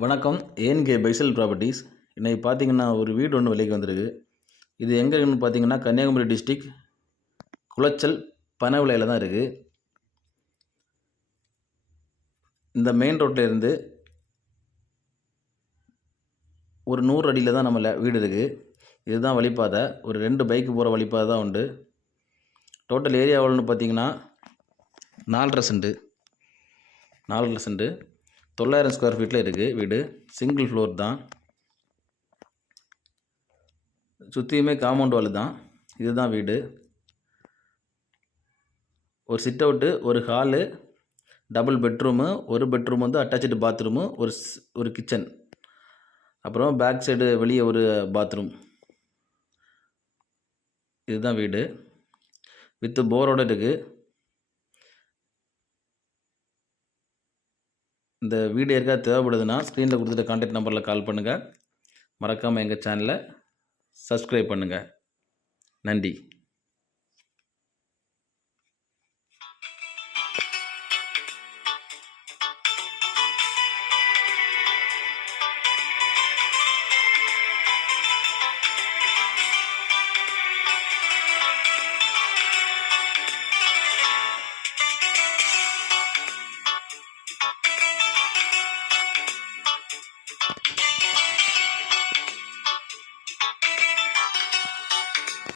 வணக்கம். ஏஎன்கே பைசல் ப்ராப்பர்ட்டிஸ். இன்னைக்கு பார்த்தீங்கன்னா, ஒரு வீடு ஒன்று விலைக்கு வந்திருக்கு. இது எங்கே இருக்குன்னு பார்த்தீங்கன்னா, கன்னியாகுமரி டிஸ்ட்ரிக்ட் குளச்சல் பனவிளையில தான் இருக்குது. இந்த மெயின் ரோட்டில் இருந்து ஒரு 100 அடியில் தான் நம்ம வீடு இருக்குது. இதுதான் வழிப்பாதை. ஒரு 2 பைக்கு போகிற வழிப்பாதை தான் உண்டு. டோட்டல் ஏரியா எவ்வளோன்னு பார்த்தீங்கன்னா 4.5 சென்ட். 4.5 சென்ட் 900 ஸ்கொயர் ஃபீட்டில் இருக்குது வீடு. சிங்கிள் ஃப்ளோர் தான். சுற்றியுமே காம்பவுண்ட் வால் தான். இதுதான் வீடு. ஒரு சிட் அவுட்டு, ஒரு ஹாலு, டபுள் பெட்ரூமு, ஒரு பெட்ரூம் வந்து அட்டாச்சு பாத்ரூமு, ஒரு கிச்சன், அப்புறம் பேக் சைடு வெளியே ஒரு பாத்ரூம். இதுதான் வீடு. வித் போரோடு இருக்குது. இந்த வீடியோ யாருக்காவது தேவைப்படுதுன்னா ஸ்க்ரீனில் கொடுத்துட்ட கான்டாக்ட் நம்பரில் கால் பண்ணுங்கள். மறக்காமல் எங்கள் சேனலை சப்ஸ்கிரைப் பண்ணுங்கள். நன்றி.